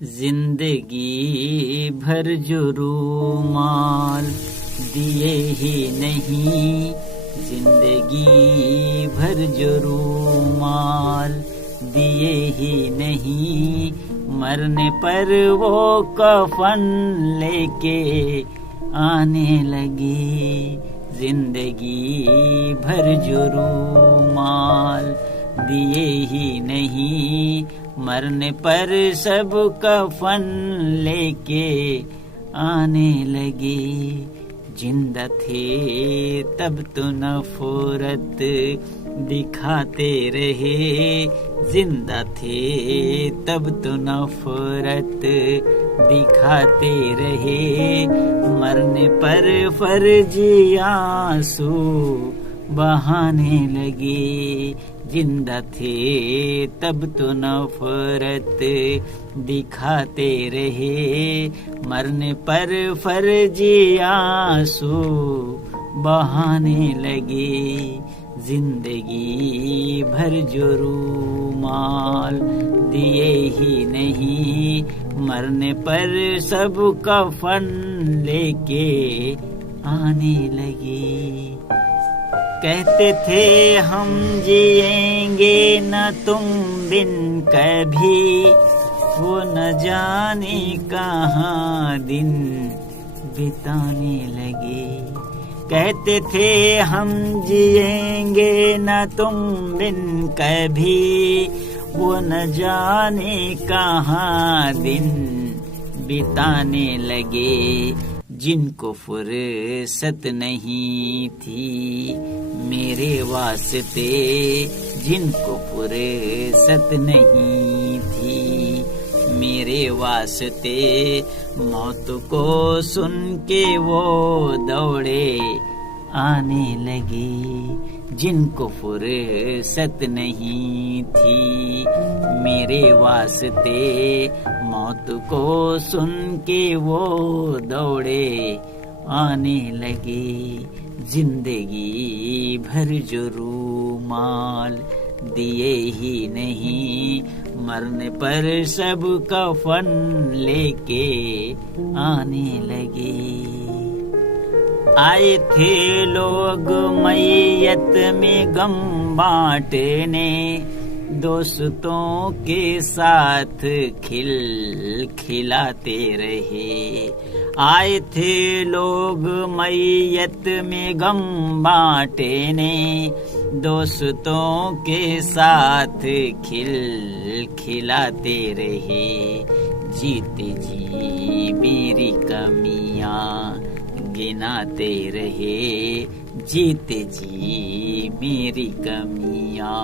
जिंदगी भर जो रूमाल दिए ही नहीं, जिंदगी भर जो रूमाल दिए ही नहीं, मरने पर वो कफन लेके आने लगी। जिंदगी भर जो रूमाल दिए ही नहीं, मरने पर सब कफन लेके आने लगे। जिंदा थे तब तो नफरत दिखाते रहे, जिंदा थे तब तो नफरत दिखाते रहे, मरने पर फर्जी आंसू बहाने लगे। जिंदा थे तब तो नफरत दिखाते रहे, मरने पर फर्जी आंसू बहाने लगे। जिंदगी भर जो रूमाल दिए ही नहीं, मरने पर सब कफन लेके आने लगे। कहते थे हम जिएंगे न तुम बिन कभी, वो न जाने कहाँ दिन बिताने लगे। कहते थे हम जिएंगे न तुम बिन कभी, वो न जाने कहाँ दिन बिताने लगे। जिनको फुर्सत नहीं थी मेरे वास्ते, जिनको फुर्सत नहीं थी मेरे वास्ते, मौत को सुन के वो दौड़े आने लगे। जिनको फुर्सत नहीं थी मेरे वास्ते, मौत को सुन के वो दौड़े आने लगे। जिंदगी भर जो रूमाल दिए ही नहीं, मरने पर सब कफन लेके आने लगे। आए थे लोग मैयत में गम बांटने, दोस्तों के साथ खिलाते रहे। आए थे लोग मैयत में गम बांटने, दोस्तों के साथ खिलाते रहे। जीते जी मेरी कमियां गिनाते रहे, जीते जी मेरी कमियां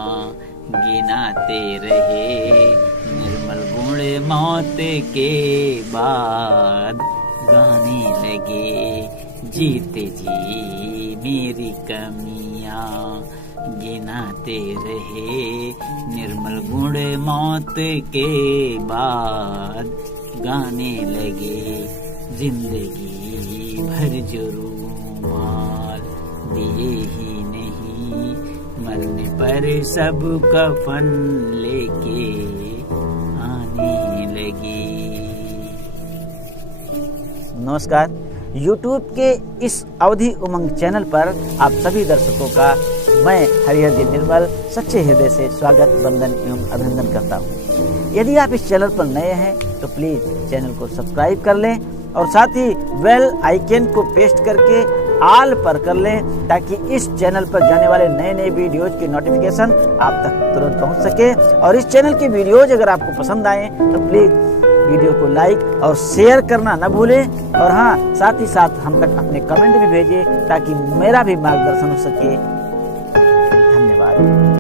गिनाते रहे। निर्मल गुण मौत के बाद गाने लगे। जीते जी मेरी कमियां गिनाते रहे, निर्मल गुण मौत के बाद गाने लगे। जिंदगी भर जो रूमाल दिए ही नहीं, मरने पर सब कफन लेके आने लगे। नमस्कार, YouTube के इस अवधि उमंग चैनल पर आप सभी दर्शकों का मैं हरिहर जी निर्मल सच्चे हृदय से स्वागत, वंदन एवं अभिनंदन करता हूँ। यदि आप इस चैनल पर नए हैं तो प्लीज चैनल को सब्सक्राइब कर लें और साथ ही बेल आइकन को पेस्ट करके ऑल पर कर लें, ताकि इस चैनल पर जाने वाले नए नए वीडियोज की नोटिफिकेशन आप तक तुरंत पहुंच सके। और इस चैनल के वीडियोज अगर आपको पसंद आए तो प्लीज वीडियो को लाइक और शेयर करना न भूलें। और हाँ, साथ ही साथ हम तक अपने कमेंट भी भेजें ताकि मेरा भी मार्गदर्शन हो सके। धन्यवाद।